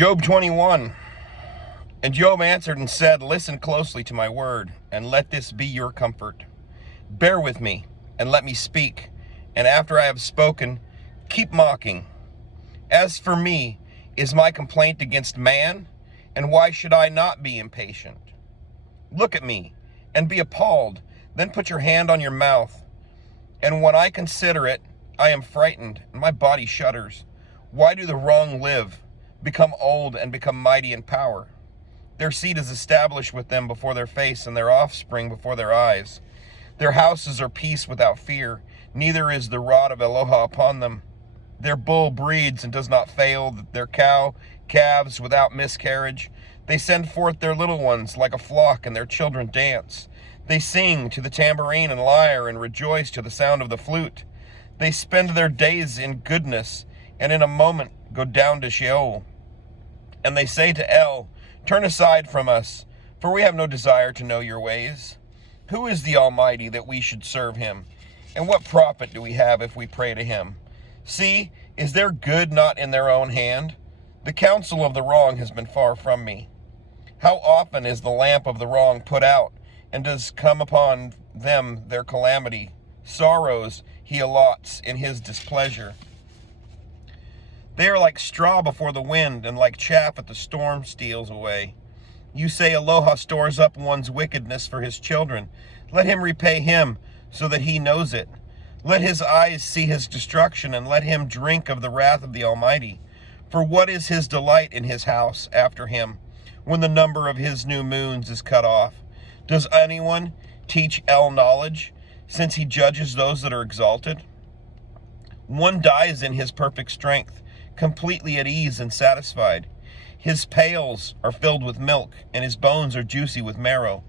Job 21. And Job answered and said, Listen closely to my word, and let this be your comfort. Bear with me, and let me speak, and after I have spoken, keep mocking. As for me, is my complaint against man? And why should I not be impatient? Look at me, and be appalled, then put your hand on your mouth. And when I consider it, I am frightened, and my body shudders. Why do the wrong live, become old, and become mighty in power? Their seed is established with them before their face, and their offspring before their eyes. Their houses are peace without fear, neither is the rod of Eloah upon them. Their bull breeds and does not fail, their calves without miscarriage. They send forth their little ones like a flock, and their children dance. They sing to the tambourine and lyre, and rejoice to the sound of the flute. They spend their days in goodness, and in a moment go down to Sheol. And they say to El, Turn aside from us, for we have no desire to know your ways. Who is the Almighty that we should serve him? And what profit do we have if we pray to him? See, is their good not in their own hand? The counsel of the wrong has been far from me. How often is the lamp of the wrong put out, and does come upon them their calamity? Sorrows he allots in his displeasure. They are like straw before the wind, and like chaff at the storm steals away. You say, Eloah stores up one's wickedness for his children. Let him repay him, so that he knows it. Let his eyes see his destruction, and let him drink of the wrath of the Almighty. For what is his delight in his house after him, when the number of his new moons is cut off? Does anyone teach El knowledge, since he judges those that are exalted? One dies in his perfect strength, completely at ease and satisfied. His pails are filled with milk, and his bones are juicy with marrow.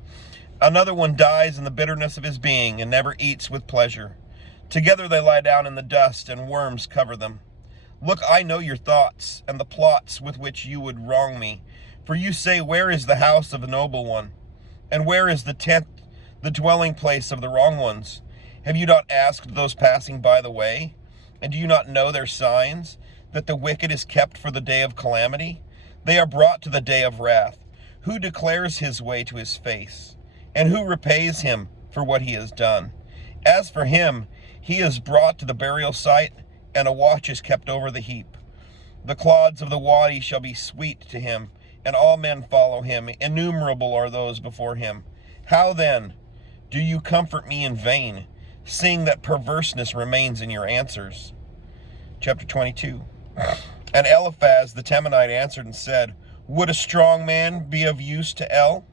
Another one dies in the bitterness of his being, and never eats with pleasure. Together they lie down in the dust, and worms cover them. Look, I know your thoughts, and the plots with which you would wrong me. For you say, Where is the house of the noble one? And where is the tent, the dwelling place of the wrong ones? Have you not asked those passing by the way? And do you not know their signs, that the wicked is kept for the day of calamity? They are brought to the day of wrath. Who declares his way to his face? And who repays him for what he has done? As for him, he is brought to the burial site, and a watch is kept over the heap. The clods of the wadi shall be sweet to him, and all men follow him. Innumerable are those before him. How then do you comfort me in vain, seeing that perverseness remains in your answers? Chapter 22. And Eliphaz the Temanite answered and said, Would a strong man be of use to El?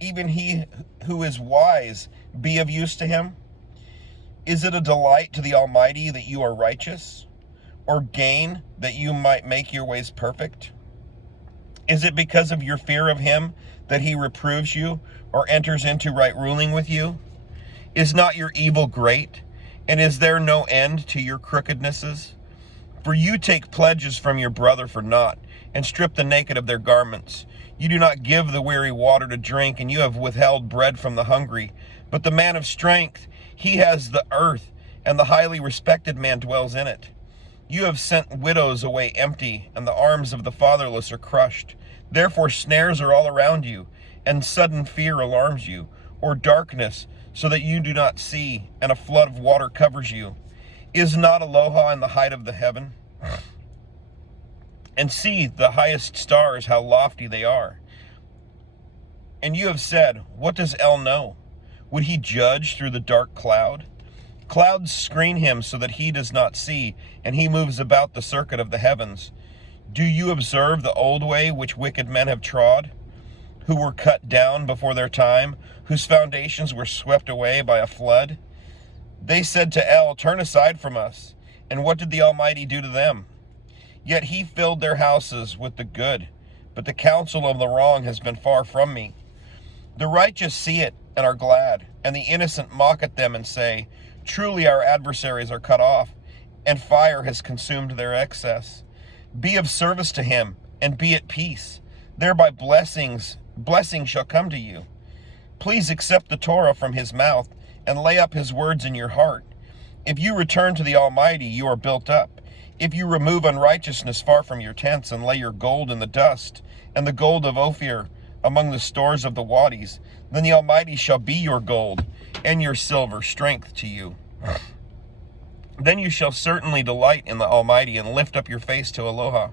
Even he who is wise be of use to him? Is it a delight to the Almighty that you are righteous, or gain that you might make your ways perfect? Is it because of your fear of him that he reproves you, or enters into right ruling with you? Is not your evil great, and is there no end to your crookednesses? For you take pledges from your brother for naught, and strip the naked of their garments. You do not give the weary water to drink, and you have withheld bread from the hungry. But the man of strength, he has the earth, and the highly respected man dwells in it. You have sent widows away empty, and the arms of the fatherless are crushed. Therefore snares are all around you, and sudden fear alarms you, or darkness, so that you do not see, and a flood of water covers you. Is not Eloah in the height of the heaven? And see the highest stars, how lofty they are. And you have said, What does El know? Would he judge through the dark cloud? Clouds screen him so that he does not see, and he moves about the circuit of the heavens. Do you observe the old way which wicked men have trod, who were cut down before their time, whose foundations were swept away by a flood? They said to El, Turn aside from us. And what did the Almighty do to them? Yet he filled their houses with the good, but the counsel of the wrong has been far from me. The righteous see it and are glad, and the innocent mock at them and say, Truly our adversaries are cut off, and fire has consumed their excess. Be of service to him, and be at peace. Thereby blessings shall come to you. Please accept the Torah from his mouth, and lay up his words in your heart. If you return to the Almighty, you are built up. If you remove unrighteousness far from your tents, and lay your gold in the dust, and the gold of Ophir among the stores of the Wadis, then the Almighty shall be your gold, and your silver strength to you. Then you shall certainly delight in the Almighty, and lift up your face to Eloha.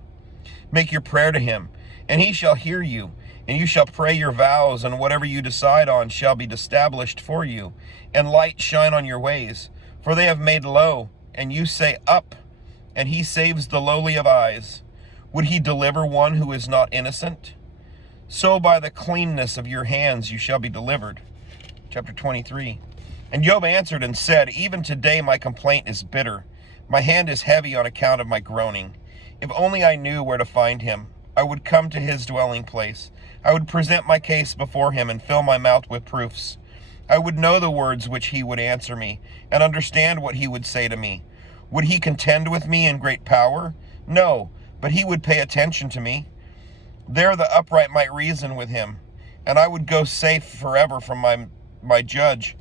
Make your prayer to him, and he shall hear you, and you shall pray your vows, and whatever you decide on shall be established for you, and light shine on your ways. For they have made low, and you say up, and he saves the lowly of eyes. Would he deliver one who is not innocent? So by the cleanness of your hands you shall be delivered. Chapter 23. And Job answered and said, Even today my complaint is bitter. My hand is heavy on account of my groaning. If only I knew where to find him, I would come to his dwelling place. I would present my case before him and fill my mouth with proofs. I would know the words which he would answer me, and understand what he would say to me. Would he contend with me in great power? No, but he would pay attention to me. There the upright might reason with him, and I would go safe forever from my judge.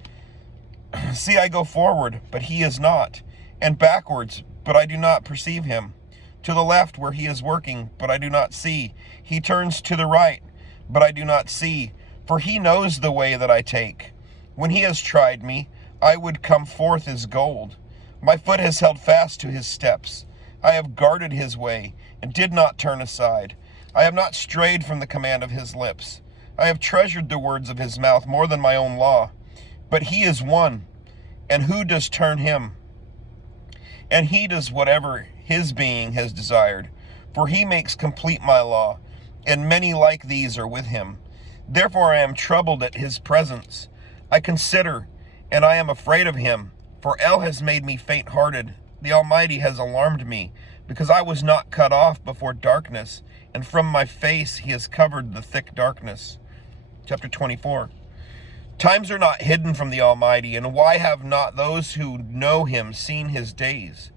See, I go forward, but he is not, and backwards, but I do not perceive him. To the left where he is working, but I do not see. He turns to the right, but I do not see, for he knows the way that I take. When he has tried me, I would come forth as gold. My foot has held fast to his steps. I have guarded his way, and did not turn aside. I have not strayed from the command of his lips. I have treasured the words of his mouth more than my own law. But he is one, and who does turn him? And he does whatever his being has desired, for he makes complete my law, and many like these are with him. Therefore I am troubled at his presence. I consider, and I am afraid of him, for El has made me faint-hearted. The Almighty has alarmed me, because I was not cut off before darkness, and from my face he has covered the thick darkness. Chapter 24. Times are not hidden from the Almighty, and why have not those who know him seen his days?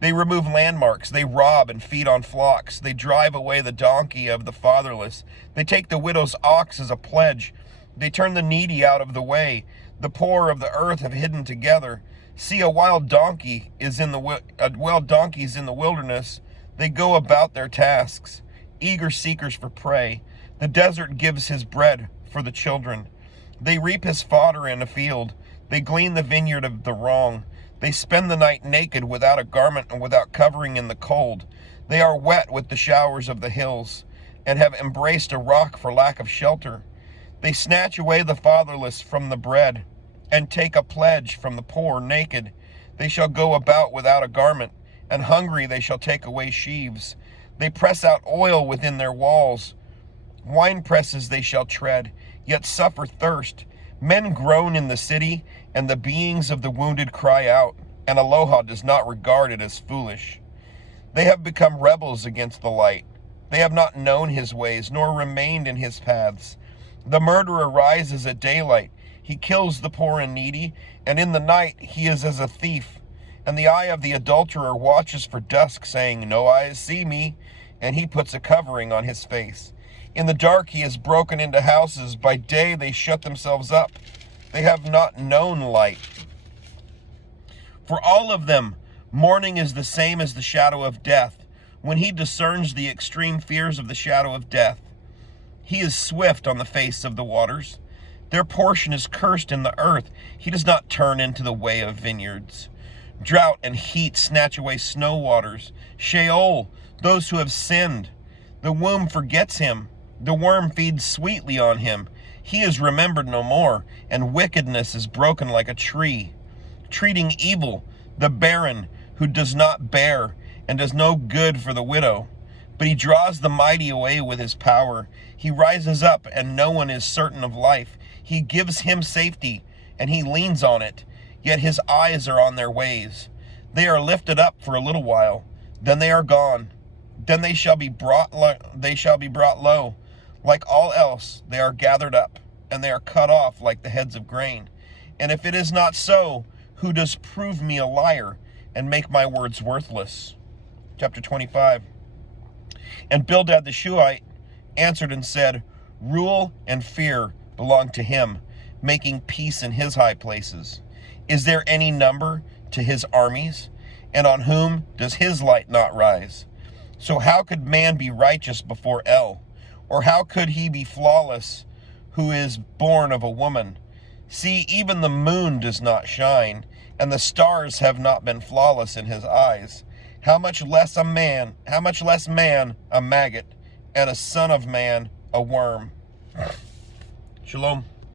They remove landmarks, they rob and feed on flocks, they drive away the donkey of the fatherless, they take the widow's ox as a pledge, they turn the needy out of the way, the poor of the earth have hidden together. See, wild donkeys in the wilderness, they go about their tasks, eager seekers for prey. The desert gives his bread for the children. They reap his fodder in a field. They glean the vineyard of the wrong. They spend the night naked, without a garment and without covering in the cold. They are wet with the showers of the hills, and have embraced a rock for lack of shelter. They snatch away the fatherless from the bread, and take a pledge from the poor naked. They shall go about without a garment, and hungry they shall take away sheaves. They press out oil within their walls. Wine presses they shall tread, yet suffer thirst. Men groan in the city, and the beings of the wounded cry out, and Eloha does not regard it as foolish. They have become rebels against the light. They have not known his ways, nor remained in his paths. The murderer rises at daylight. He kills the poor and needy, and in the night he is as a thief. And the eye of the adulterer watches for dusk, saying, No eyes see me, and he puts a covering on his face. In the dark he is broken into houses. By day they shut themselves up. They have not known light. For all of them, morning is the same as the shadow of death. When he discerns the extreme fears of the shadow of death, he is swift on the face of the waters. Their portion is cursed in the earth. He does not turn into the way of vineyards. Drought and heat snatch away snow waters. Sheol, those who have sinned. The womb forgets him. The worm feeds sweetly on him. He is remembered no more, and wickedness is broken like a tree, treating evil the barren who does not bear, and does no good for the widow. But he draws the mighty away with his power. He rises up, and no one is certain of life. He gives him safety, and he leans on it, yet his eyes are on their ways. They are lifted up for a little while, then they are gone. Then they shall be brought low. Like all else, they are gathered up, and they are cut off like the heads of grain. And if it is not so, who does prove me a liar and make my words worthless? Chapter 25. And Bildad the Shuhite answered and said, Rule and fear belong to him, making peace in his high places. Is there any number to his armies? And on whom does his light not rise? So how could man be righteous before El? Or how could he be flawless who is born of a woman? See, even the moon does not shine, and the stars have not been flawless in his eyes. How much less man a maggot, and a son of man a worm. Shalom.